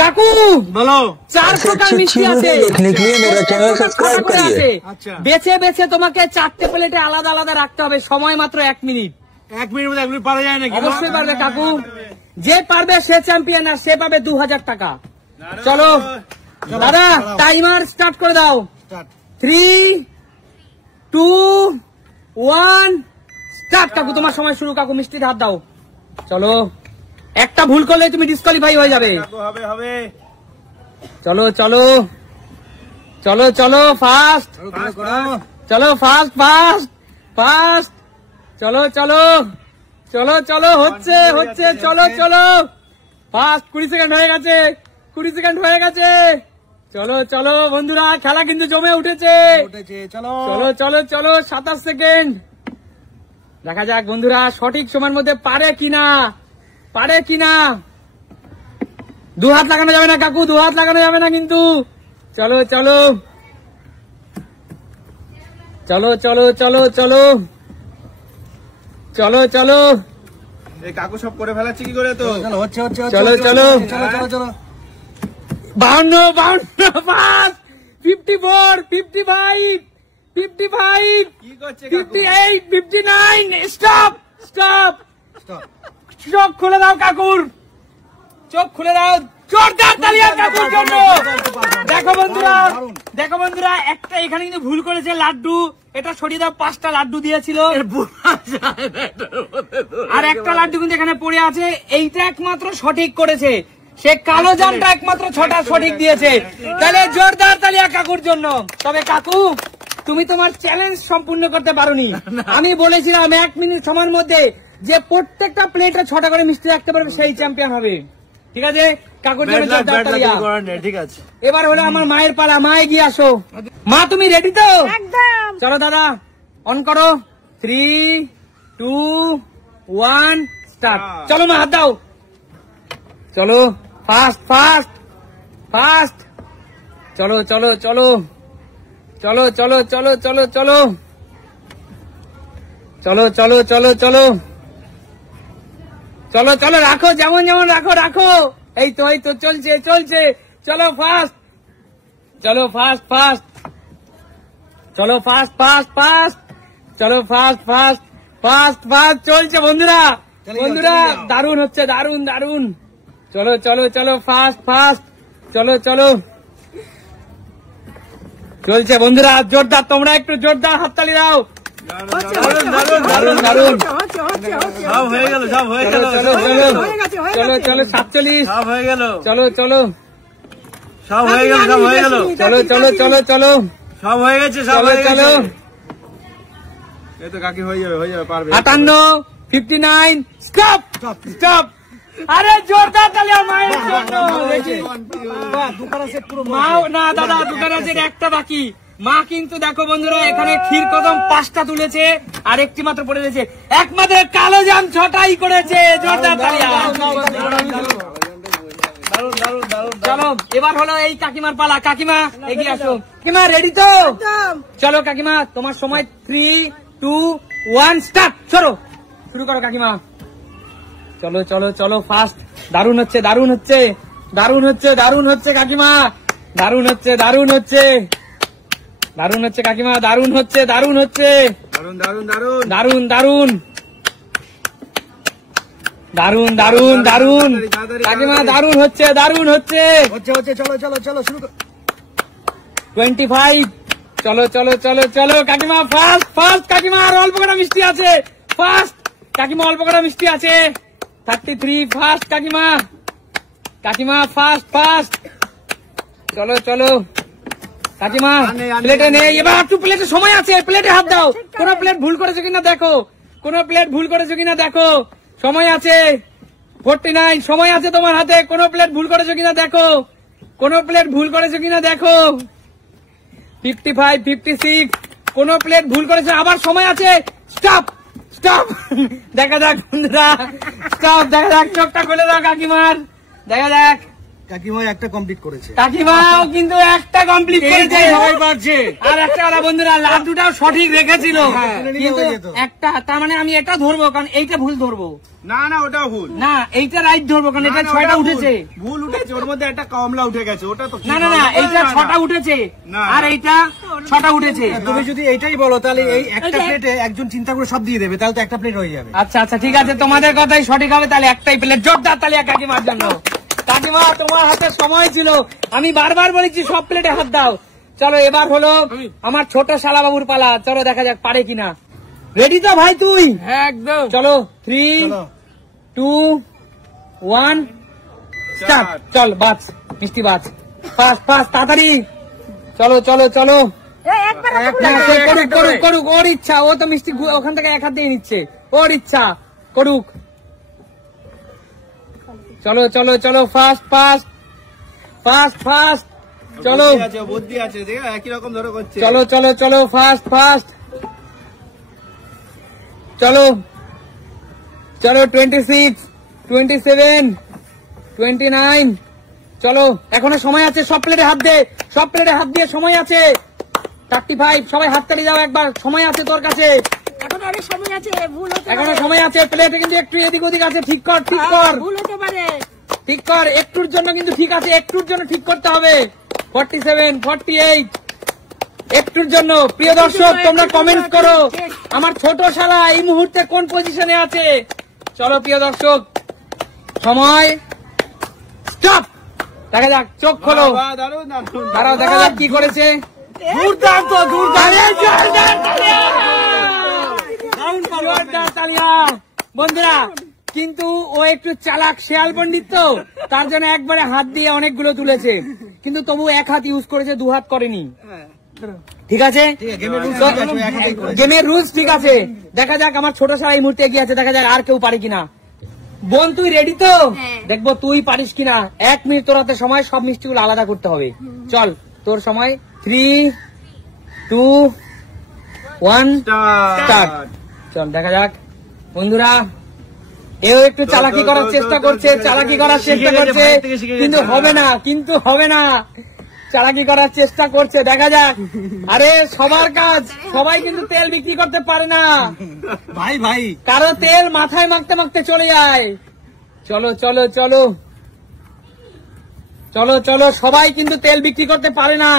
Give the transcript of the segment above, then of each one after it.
কাকু বলো 4 প্রকার মিষ্টি আছে, देखने के लिए मेरा चैनल सब्सक्राइब करिए। বেছে বেছে তোমাকে 4টে প্লেটে আলাদা আলাদা রাখতে হবে, সময় মাত্র 1 মিনিট। 1 মিনিট মধ্যে এগুলো পারা যায় নাকি? অবশ্যই পারবে কাকু, যে পারবে সে চ্যাম্পিয়ন, আর সে পাবে 2000 টাকা। চলো দাদা টাইমার স্টার্ট করে দাও। 3, 2, 1 স্টার্ট। কাকু তোমার সময় শুরু, কাকু মিষ্টির হাত দাও। চলো, একটা ভুল করলে তুমি ডিসকোয়ালিফাই হয়ে যাবে। হবে চলো চলো চলো চলো ফাস্ট, চলো ফাস্ট ফাস্ট ফাস্ট, চলো চলো চলো চলো, হচ্ছে হচ্ছে, চলো চলো ফাস্ট। 20 সেকেন্ড হয়ে গেছে, 20 সেকেন্ড হয়ে গেছে। চলো চলো বন্ধুরা, খেলা কিন্তু জমে উঠেছে। চলো চলো চলো চলো 27 সেকেন্ড। দেখা যাক বন্ধুরা সঠিক সময়ের মধ্যে পারে কিনা, পারে কিনা। 2 হাত লাগানো যাবে না কাকু, 2 হাত লাগানো যাবে না কিন্তু। চলো চলো চলো চলো চলো চলো চলো চলো, এই কাকু সব করে ফেলাচ্ছে কি করে? তো হচ্ছে হচ্ছে চলো চলো চলো চলো চলো 52 52 54 55 55 কি করছে 58 59 স্টপ স্টপ স্টপ। চোখ খুলে দাও কাকুর, চোখ খুলে দাও। জোরদার তালিয়া কাকুর জন্য। দেখো বন্ধুরা, দেখো বন্ধুরা, একটা এখানে কিন্তু ভুল করেছে লাড্ডু, এটা সরিয়ে দাও। 5টা লাড্ডু দিয়েছিল আর একটা লাড্ডু কিন্তু এখানে পড়ে আছে। এইটা একমাত্র সঠিক করেছে, সে কালো জামটা একমাত্র 6টা সঠিক দিয়েছে। তাহলে জোরদার তালিয়া কাকুর জন্য। তবে কাকু তুমি তোমার চ্যালেঞ্জ সম্পূর্ণ করতে পারোনি। আমি বলেছিলাম 1 মিনিট সময়ের মধ্যে যে প্রত্যেকটা প্লেটে 6টা করে মিষ্টি রাখতে পারবে সেই চ্যাম্পিয়ন হবে। ঠিক আছে কাকুর জন্য জোরদার তালিয়া। ঠিক আছে, এবার হলো আমার মায়ের পালা। মা এগিয়ে আসো। মা তুমি রেডি তো? একদম। চলো দাদা অন করো। 3, 2, 1 স্টার্ট। চলো মা হাত দাও। চলো ফাস্ট ফাস্ট ফাস্ট, চলো চলো চলো চলো চলো চলো চলো চলো চলো চলো চলো চলো চলো চলো, রাখো যেমন যেমন রাখো রাখো। এই তো চলছে চলছে। চলো ফাস্ট, চলো ফাস্ট ফাস্ট, চলো ফাস্ট ফাস্ট ফাস্ট, চলো ফাস্ট ফাস্ট ফাস্ট ফাস্ট, চলছে বন্ধুরা বন্ধুরা। দারুণ হচ্ছে, দারুণ দারুণ। চলো চলো চলো ফাস্ট ফাস্ট, চলো চলো চলছে বন্ধুরা। জোরদার, তোমরা একটু জোরদার হাততালি দাও। দারুণ দারুণ। সব হয়ে গেল, সব হয়ে গেল, চলো চলো চলো চলো 47, সব হয়ে গেল, চলো চলো সব হয়ে গেল, সব হয়ে গেল, চলো চলো চলো চলো সব হয়ে গেছে, সব চলো হয়ে গেছে। চলো। এই তো কাকি হয়ে যাবে পারবে। 58, 59 স্টপ স্টপ। আরে জোরদার তালিয়া মায়ের জন্য। মাও না দাদা, দোকানে আছে একটা বাকি। মা কিন্তু দেখো বন্ধুরা এখানে ক্ষীর কদম 5টা তুলেছে আর একটি মাত্র পড়ে রয়েছে। একমাত্র কালো জাম 6টাই করেছে। জোরদার তালিয়া। চলো এবার হলো এই কাকিমার পালা। কাকিমা এগিয়ে আসো। কাকিমা রেডি তো? চলো কাকিমা তোমার সময় 3, 2, 1 স্টার্ট। চলো শুরু করো কাকিমা। চলো চলো চলো ফাস্ট। দারুণ হচ্ছে, দারুণ হচ্ছে, দারুণ হচ্ছে, দারুণ হচ্ছে কাকিমা, দারুণ হচ্ছে, দারুণ হচ্ছে, দারুণ হচ্ছে কাকিমা, দারুণ হচ্ছে, দারুণ হচ্ছে, দারুন দারুন দারুন দারুণ দারুণ দারুণ দারুণ দারুণ কাকিমা, দারুণ হচ্ছে, দারুণ হচ্ছে। হচ্ছে হচ্ছে, চলো চলো চলো শুরু করো। 25, চলো চলো চলো চলো কাকিমা ফাস্ট ফাস্ট। কাকিমা আর অল্প কটা মিষ্টি আছে, ফাস্ট কাকিমা, অল্প কটা মিষ্টি আছে। 33 ফাস্ট কাকিমা, কাকিমা ফাস্ট ফাস্ট। চলো চলো কাকিমা প্লেটে নেই। এবার একটু প্লেটে সময় আছে, প্লেটে হাত দাও। কোন প্লেট ভুল করেছো কিনা দেখো, কোন প্লেট ভুল করেছো কিনা দেখো। সময় আছে 49, সময় আছে তোমার হাতে। কোন প্লেট ভুল করেছো কিনা দেখো, কোন প্লেট ভুল করেছো কিনা দেখো। 55, 56, কোন প্লেট ভুল করেছে, আবার সময় আছে। Stop stop. দেখা যাক বন্ধুরা, স্টপ। দেখা যাক, চোখটা খুলে দাও কাকিমার। দেখা যাক কাকিমা একটা কমপ্লিট করেছে। কাকিমাও কিন্তু একটা কমপ্লিট করেছে, সবাই পারছে। আর একটা কথা বন্ধুরা, লাড্ডুটাও সঠিক রেখেছিল, কিন্তু একটা, তার মানে আমি এটা ধরবো কারণ এইটা ভুল ধরবো। না না, ওটাও ভুল। না, এইটা রাইট ধরবো কারণ এটা 6টা উঠেছে। ভুল উঠেছে, ওর মধ্যে একটা কমলা উঠে গেছে, ওটা তো। না না না, এইটা 6টা উঠেছে আর এইটা 6টা উঠেছে। তুমি যদি এইটাই বলো তাহলে এই একটা প্লেটে একজন চিন্তা করে সব দিয়ে দেবে, তাহলে তো একটা প্লেট হয়ে যাবে। আচ্ছা আচ্ছা, ঠিক আছে, তোমাদের কথাই সঠিক হবে, তাহলে একটাই প্লেট। জোরদার তালিয়া কাকিমার জন্য। কাকিমা, তোমার হাতে সময় ছিল, আমি বারবার বলেছি সব প্লেটে হাত দাও। চলো, এবার হলো আমার ছোট শালা বাবুর পালা। চলো দেখা যাক পারে কিনা। রেডি তো ভাই তুই? একদম। চলো 3, 2, 1 স্টার্ট। চল বাচ, মিষ্টি বাচ, ফাস্ট ফাস্ট, তাড়াতাড়ি। চলো চলো চলো, করুক করুক, ওর ইচ্ছা। ও তো মিষ্টি ওখান থেকে এক হাত দিয়ে নিচ্ছে, ওর ইচ্ছা, করুক। চলো চলো চলো, ফাস্ট ফাস্ট ফাস্ট ফাস্ট, চলো বুদ্ধি আছে, একই রকম ধরো করছে। চলো চলো চলো, ফাস্ট ফাস্ট, চলো চলো। 26, 27, 29, চলো, এখনো সময় আছে। সব প্লেটে হাত দে, সব প্লেটে হাত দিয়ে সময় আছে। 35, সবাই হাত তালি দাও একবার, সময় আছে তোর কাছে, এখনো অনেক সময় আছে, ভুল হতে এখনো সময় আছে। প্লেটে কিন্তু একটু এদিক ওদিক আছে, ঠিক কর ঠিক কর, ভুল হতে পারে, ঠিক কর। একটুর জন্য কিন্তু ঠিক আছে, একটুর জন্য ঠিক করতে হবে। 47, 48, একটুর জন্য। প্রিয় দর্শক, তোমরা কমেন্ট করো আমার ছোট শালা এই মুহূর্তে কোন পজিশনে আছে। চলো প্রিয় দর্শক, সময় স্টপ। দেখা যাক, চোখ খোলো, দাঁড়াও, দেখা যাক কি করেছে। দুর্দান্ত দুর্দান্ত, জোরদার তালিয়া বন্ধুরা। কিন্তু ও একটু চালাক শেয়াল পণ্ডিত, তো তার জন্য একবারে হাত দিয়ে অনেকগুলো তুলেছে, কিন্তু তবু এক হাত ইউজ করেছে, 2 হাত করেনি। ঠিক আছে, গেমের রুলস ঠিক আছে। দেখা যাক আমার ছোট শালা এই মুহূর্তে এগিয়ে আছে, দেখা যাক আর কেউ পারে কিনা। বোন তুই রেডি তো? দেখবো তুই পারিস কিনা। 1 মিনিট তোর হাতে সময়, সব মিষ্টিগুলো আলাদা করতে হবে। চল, তোর সময় 3, 2, 1 স্টার্ট। চল দেখা যাক বন্ধুরা, এও একটু চালাকি করার চেষ্টা করছে, চালাকি করার চেষ্টা করছে, কিন্তু হবে না, কিন্তু হবে না। চালাকি করার চেষ্টা করছে, দেখা যাক। আরে সবার কাজ, সবাই কিন্তু তেল বিক্রি করতে পারে না ভাই ভাই, কারো তেল মাথায় মাখতে মাখতে চলে যায়। চলো চলো চলো চলো চলো, সবাই কিন্তু তেল বিক্রি করতে পারে না,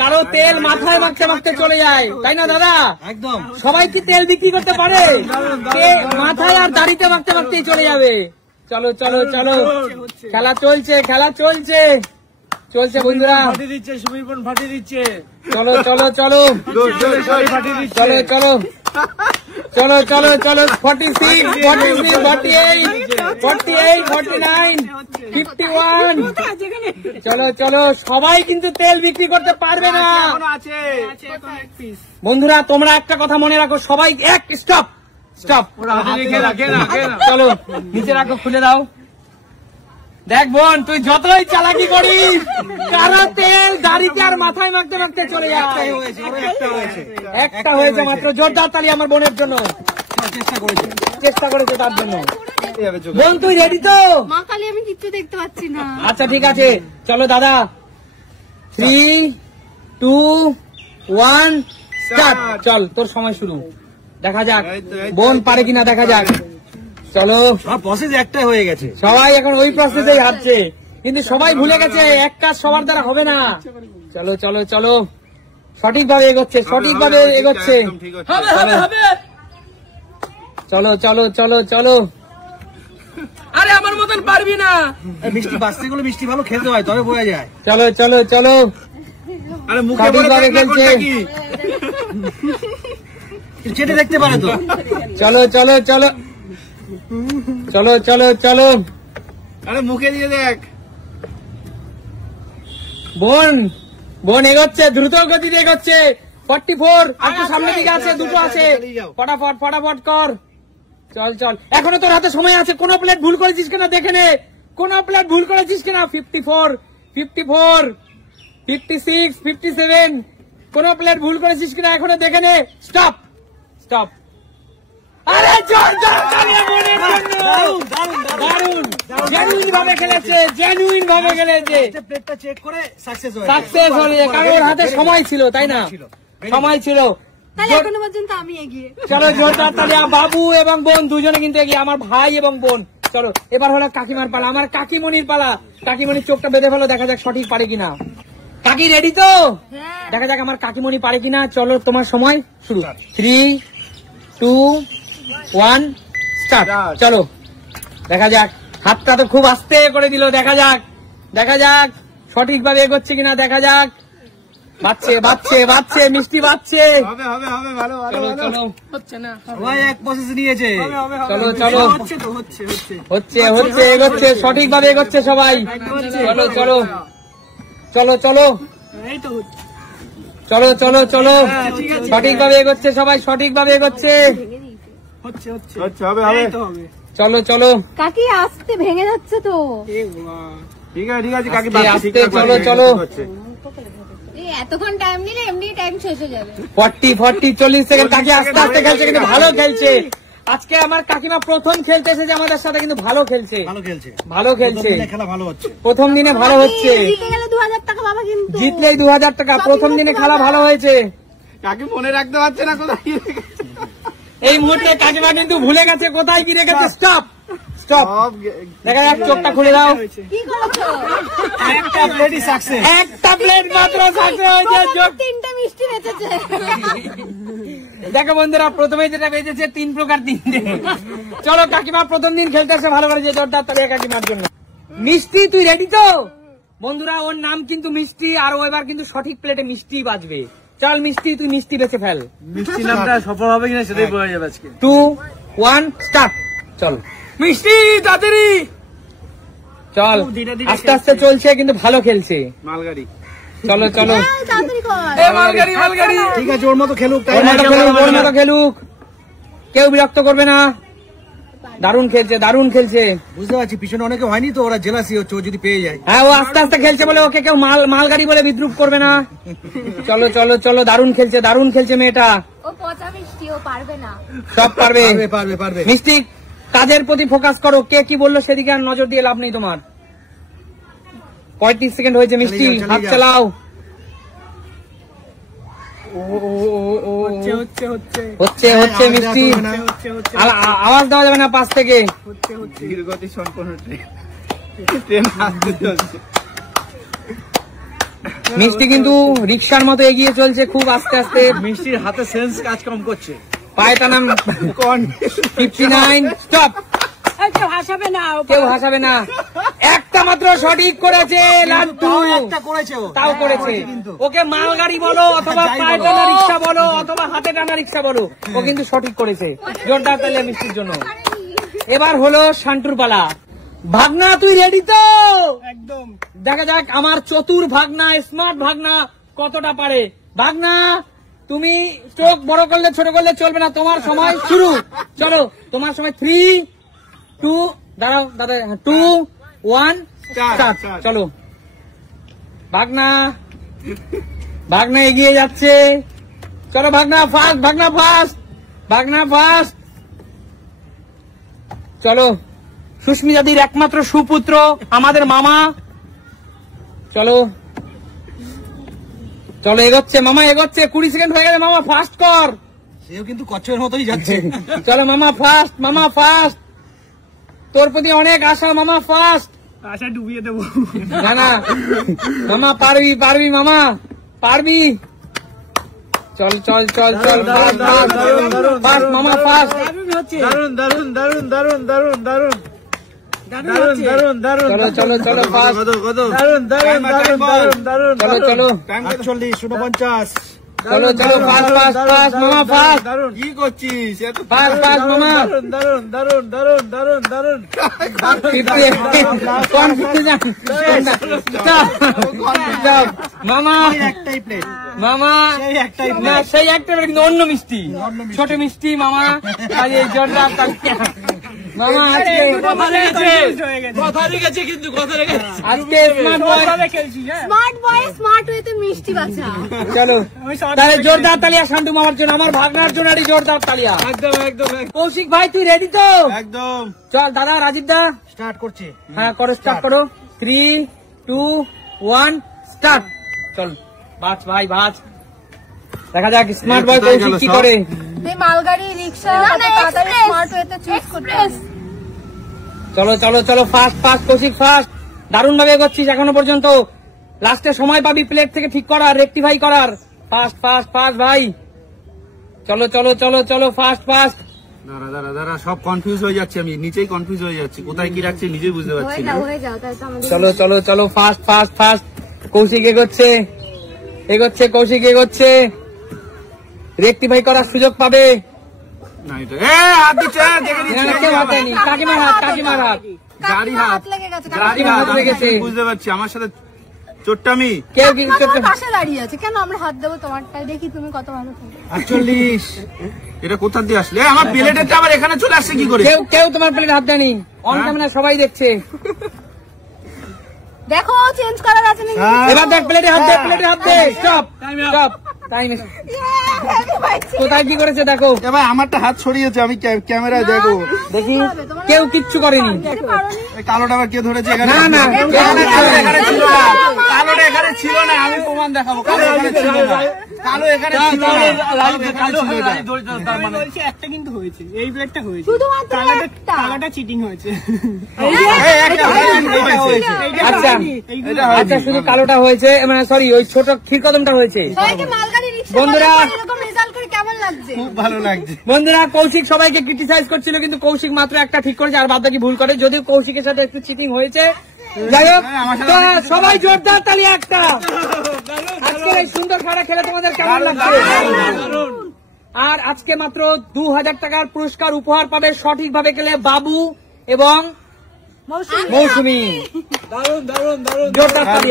কারো তেল মাথায় মাখতে মাখতে চলে যায়, তাই না দাদা? একদম। সবাই কি তেল বিক্রি করতে পারে? মাথায় আর দাড়িতে মাখতে মাখতেই চলে যাবে। চলো চলো চলো, খেলা চলছে, খেলা চলছে, চলছে বন্ধুরা, ফাটিয়ে দিচ্ছে, সুবীর বোন ফাটিয়ে দিচ্ছে। চলো চলো চলো চলো চলো চলো চলো চলো। 46, 46, 48, 48, 49, 51, চলো চলো। সবাই কিন্তু তেল বিক্রি করতে পারবে না বন্ধুরা। তোমরা একটা কথা মনে রাখো, সবাই এক স্টপ স্টপ। চলো নিচে রাখো, খুলে দাও। দেখ বোন, তুই যতই চালাকি করিস, কারো তেল গাড়িতে আর মাথায় মাখতে মাখতে চলে যাচ্ছে। একটা হয়েছে মাত্র। জোরদার তালি আমার বোনের জন্য, চেষ্টা করেছে তার জন্য। বোন তুই রেডি তো? মা কালী, আমি কিচ্ছু দেখতে পাচ্ছি না। আচ্ছা ঠিক আছে, চলো দাদা। 3, 2, 1 স্টার্ট। চল, তোর সময় শুরু। দেখা যাক বোন পারে কিনা, দেখা যাক। চলো, সব প্রসেস একটা হয়ে গেছে, সবাই এখন ওই প্রসেসেই হাঁটছে, কিন্তু সবাই ভুলে গেছে এক কাজ সবার দ্বারা হবে না। চলো চলো চলো, সঠিকভাবে এগোচ্ছে, সঠিকভাবে এগোচ্ছে। হবে হবে হবে। চলো চলো চলো চলো। আরে আমার মতন পারবি না। মিষ্টি বাচ্চা গুলো মিষ্টি ভালো খেতে হয়, তবে বোঝা যায়। চলো চলো চলো, আরে মুখে সঠিকভাবে খেলছে। চেটে দেখতে পারে তো। চলো চলো চলো চলো চলো চলো। আরে মুখে দিয়ে দেখ। বোন বোন এগোচ্ছে, দ্রুত গতিতে এগোচ্ছে। 44, আর তো সামনের দিকে আছে, দুটো আছে। ফটাফট ফটাফট কর। চল চল, এখনো তোর হাতে সময় আছে। কোন প্লেট ভুল করেছিস কিনা দেখে নে, কোন প্লেট ভুল করেছিস কিনা। 54, 54, 56, 57, কোন প্লেট ভুল করেছিস কিনা এখনো দেখে নে। Stop stop. আরে জোরদার তালি বোনের জন্য। দারুণ, জেনুইন ভাবে খেলেছে, জেনুইন ভাবে খেলেছে, প্লেটটা চেক করে সাকসেস হয়েছে। সাকসেস হয়েছে, কারণ ওর হাতে সময় ছিল, তাই না? সময় ছিল। তাহলে এখনো পর্যন্ত আমি এগিয়ে। চলো জোরদার তালি। বাবু এবং বোন দুজনে কিন্তু এগিয়ে, আমার ভাই এবং বোন। চলো এবার হলো কাকিমার পালা, আমার কাকিমণির পালা। কাকিমণির চোখটা বেঁধে ফেলো, দেখা যাক সঠিক পারে কিনা। কাকি রেডি তো? হ্যাঁ। দেখা যাক আমার কাকিমণি পারে কিনা। চলো তোমার সময় শুরু। 3, 2, 1 স্টার্ট। চলো দেখা যাক, হাতটা তো খুব আস্তে করে দিল। দেখা যাক, দেখা যাক সঠিকভাবে এগোচ্ছে কিনা। দেখা যাক, বাচ্চে বাচ্চে বাচ্চে, মিষ্টি বাচ্চে। হবে হবে হবে, ভালো ভালো চলো ভালো। চলো, সবাই এক প্রসেস নিয়েছে। চলো চলো, হচ্ছে তো, হচ্ছে হচ্ছে। হচ্ছে হচ্ছে, এগোচ্ছে, সঠিকভাবে এগোচ্ছে সবাই। চলো চলো চলো চলো চলো চলো চলো, সঠিকভাবে এগোচ্ছে সবাই, সঠিকভাবে এগোচ্ছে। হচ্ছে হচ্ছে হচ্ছে, হবে হবে। চলো চলো, কাকি আসতে ভেঙে যাচ্ছে তো। ঠিক আছে ঠিক আছে কাকি, আস্তে আস্তে, চলো চলো। এই এতক্ষণ টাইম নিলে এমনি টাইম শেষ হয়ে যাবে। 40 40 সেকেন্ড। কাকি আস্তে আস্তে খেলছে, কিন্তু ভালো খেলছে। আজকে আমার কাকিমা প্রথম খেলতে এসেছে আমাদের সাথে, কিন্তু ভালো খেলছে, ভালো খেলছে, ভালো খেলছে। খেলা ভালো হচ্ছে। প্রথম দিনে ভালো হচ্ছে, জিতে গেলে 2000 টাকা পাবা কিন্তু। জিতলেই 2000 টাকা। প্রথম দিনে খেলা ভালো হয়েছে। কাকি মনে রাখতে পারছে না কোথায়। এই মুহূর্তে কাকিমা কিন্তু ভুলে গেছে কোথায় কি রেখেছে। স্টপ স্টপ, দেখা যাক, চোখটা খুলে দাও। কি করেছো? একটা প্লেটই সাকসেস। একটা প্লেট মাত্র সাকসেস হয়েছে। তিনটা মিষ্টি বেঁচেছে। দেখো বন্ধুরা, প্রথমে যেটা বেঁচেছে 3 প্রকার 3টে। চলো কাকিমা প্রথম দিন খেলতে আসে, ভালো করে যে জোরদার তালি কাকিমার জন্য। মিষ্টি তুই রেডি তো? বন্ধুরা ওর নাম কিন্তু মিষ্টি, আর ও এবার কিন্তু সঠিক প্লেটে মিষ্টি বাজবে। চল মিষ্টি, তুই মিষ্টি বেঁচে ফেল। মিষ্টি নামটা সফল হবে কিনা সেটাই বোঝা যাবে আজকে। 2, 1 স্টার্ট। চল মিষ্টি তাড়াতাড়ি চল। আস্তে আস্তে চলছে, কিন্তু ভালো খেলছে। মালগাড়ি। চলো চলো, তাড়াতাড়ি কর। মালগাড়ি মালগাড়ি। ঠিক আছে, ওর মতো খেলুক, তাই ওর মতো খেলুক, ওর মতো খেলুক, কেউ বিরক্ত করবে না। দারুণ খেলছে, দারুণ খেলছে। বুঝতে পারছি পিছনে অনেকে হয়নি তো, ওরা জেলাসি হচ্ছে ও যদি পেয়ে যায়। হ্যাঁ, ও আস্তে আস্তে খেলছে বলে ওকে কেউ মালগাড়ি বলে বিদ্রুপ করবে না। চলো চলো চলো, দারুণ খেলছে, দারুণ খেলছে মেয়েটা। ও পচা মিষ্টি, ও পারবে না। সব পারবে। পারবে পারবে পারবে। মিষ্টি কাজের প্রতি ফোকাস করো, কে কি বললো সেদিকে আর নজর দিয়ে লাভ নেই তোমার। 35 সেকেন্ড হয়েছে। মিষ্টি হাত চালাও। হচ্ছে হচ্ছে মিষ্টি, আওয়াজ দেওয়া যাবে না পাশ থেকে। ধীরগতি সম্পন্ন ট্রেন আসতে চলছে। মিষ্টি কিন্তু রিক্সার মতো এগিয়ে চলছে, খুব আস্তে আস্তে। মিষ্টির হাতে সেন্স কাজ কম করছে। পায়ে টানাম। 59 স্টপ। কেউ হাসাবে না। কেউ হাসাবে না। একটা মাত্র সঠিক করেছে লাড্ডু, একটা করেছে ও, তাও করেছে। ওকে মালগাড়ি বলো, অথবা পায়ে টানা রিক্সা বলো, অথবা হাতে টানা রিক্সা বলো, ও কিন্তু সঠিক করেছে। জোরদার তালি মিষ্টির জন্য। এবার হলো শান্টুর পালা। ভাগনা তুই রেডি তো? একদম। দেখা যাক আমার চতুর ভাগনা, স্মার্ট ভাগনা কতটা পারে। ভাগনা তুমি চোখ বড় করলে ছোট করলে চলবে না, তোমার সময় শুরু। চলো তোমার সময় 3, 2 দাঁড়াও দাদা, 2, 1 স্টার্ট। চলো ভাগনা, ভাগনা এগিয়ে যাচ্ছে। চলো ভাগনা ফাস্ট, ভাগনা ফাস্ট, ভাগনা ফাস্ট। চলো সুস্মিতাদির একমাত্র সুপুত্র আমাদের মামা। চলো চলো, এগোচ্ছে মামা, এগোচ্ছে। 20 সেকেন্ড হয়ে গেছে, মামা ফাস্ট কর। সেও কিন্তু কচ্ছপের মতোই যাচ্ছে। চলো মামা ফাস্ট, মামা ফাস্ট। তোর প্রতি অনেক আশা, মামা ফাস্ট। আশা ডুবিয়ে দেবো। না না মামা, পারবি পারবি মামা, পারবি। চল চল চল চল, ফাস্ট মামা ফাস্ট। দারুন দারুন দারুন দারুন দারুন দারুন দারুন দারুন দারুন। চলো চলো চলো ফাস্ট। দারুন দারুন দারুন দারুন দারুন। চলো চলো 48, 49। চলো চলো ফাস্ট ফাস্ট ফাস্ট মামা ফাস্ট। কি করছিস? ফাস্ট ফাস্ট মামা। দারুন দারুন দারুন দারুন দারুন। মামা একটাই প্লেট মামা, সেই একটাই না সেই একটা কিন্তু অন্য মিষ্টি, ছোট মিষ্টি মামা। জোরদার মামা আজকে কথা রেখেছে কিন্তু কথা রেখেছে। আজকে smart boy smart boy smart ওয়েতে মিষ্টি বাচ্চা। চলো তাহলে জোরদার তালিয়া শান্টু মামার জন্য, আমার ভাগনার জন্য আরে জোরদার তালিয়া। একদম একদম কৌশিক ভাই তুই রেডি তো? একদম। চল দাদা রাজীব দা স্টার্ট করছি। হ্যাঁ করো, স্টার্ট করো। 3, 2, 1 স্টার্ট। চল বাজ ভাই বাজ, দেখা যাক স্মার্ট বয় কৌশিক কি করে। এই মালগাড়ি রিক্সা তাড়াতাড়ি স্মার্ট ওয়েতে চুজ করতে। চলো চলো চলো ফাস্ট ফাস্ট কৌশিক ফাস্ট, দারুণ ভাবে এগোচ্ছিস এখনো পর্যন্ত। লাস্টে সময় পাবি প্লেট থেকে ঠিক করার, রেকটিফাই করার। ফাস্ট ফাস্ট ফাস্ট ভাই, চলো চলো চলো চলো ফাস্ট ফাস্ট। দাঁড়া দাঁড়া দাঁড়া, সব কনফিউজ হয়ে যাচ্ছে, আমি নিচেই কনফিউজ হয়ে যাচ্ছি, কোথায় কি রাখছি নিজেই বুঝতে পারছি না। হয়ে যাও তাই তো আমাদের। চলো চলো চলো ফাস্ট ফাস্ট ফাস্ট, কৌশিক এগোচ্ছে এগোচ্ছে কৌশিক এগোচ্ছে, রেকটিফাই করার সুযোগ পাবে। না এটা হাত দিচ্ছে, দেখে না, না, কেউ হাত দেয়নি, কাকিমার হাত কাকিমার হাত গাড়ি হাত লেগে গেছে। গাড়ি হাত লেগেছে, বুঝতে পারছি। আমার সাথে চোট্টামি। কেউ কি তোমার পাশে দাঁড়িয়ে আছে, কেন আমরা হাত দেবো তোমারটাই? দেখি তুমি কত ভালো থাকো। 48 এটা কোথা দিয়ে আসলে? আমার প্লেটেরটা আবার এখানে চলে আসছে কি করে? কেউ কেউ তোমার প্লেটে হাত দেয়নি, অন ক্যামেরা সবাই দেখছে। দেখো চেঞ্জ করার আছে নাকি। এবার দেখ প্লেটে হাত দে, প্লেটে হাত দে। Stop stop time. কোথায় কি করেছে দেখো। এবার আমারটা হাত ছড়িয়েছে, আমি ক্যামেরায় দেখো দেখি কেউ কিচ্ছু করেনি। এই কালোটা আবার কে ধরেছে এখানে? না না এখানে ছিল না, কালোটা এখানে ছিল না, আমি প্রমাণ দেখাবো। কালো এখানে ছিল না, কালো এখানে ছিল না, কালো ছিল না। একটা কিন্তু হয়েছে, এই প্লেটটা হয়েছে, শুধুমাত্র একটা। কালারটা চিটিং হয়েছে। এই একটা হয়েছে। আচ্ছা আচ্ছা, শুধু কালোটা হয়েছে, মানে সরি ওই ছোট ক্ষীরকদমটা হয়েছে। সবাইকে মালগাড়ি রিক্সা বন্ধুরা, এরকম রেজাল্ট করে কেমন লাগছে? খুব ভালো লাগছে। বন্ধুরা কৌশিক সবাইকে ক্রিটিসাইজ করছিল, কিন্তু কৌশিক মাত্র একটা ঠিক করেছে আর বাদবাকি ভুল করে, যদিও কৌশিকের সাথে একটু চিটিং হয়েছে। যাই হোক, তো সবাই জোরদার তালি একটা। আজকে এই সুন্দর খেলা খেলে তোমাদের কেমন লাগছে? আর আজকে মাত্র 2000 টাকার পুরস্কার উপহার পাবে সঠিকভাবে খেলে বাবু এবং মৌসুমী। দারুন দারুন দারুন, জোরদার তালি।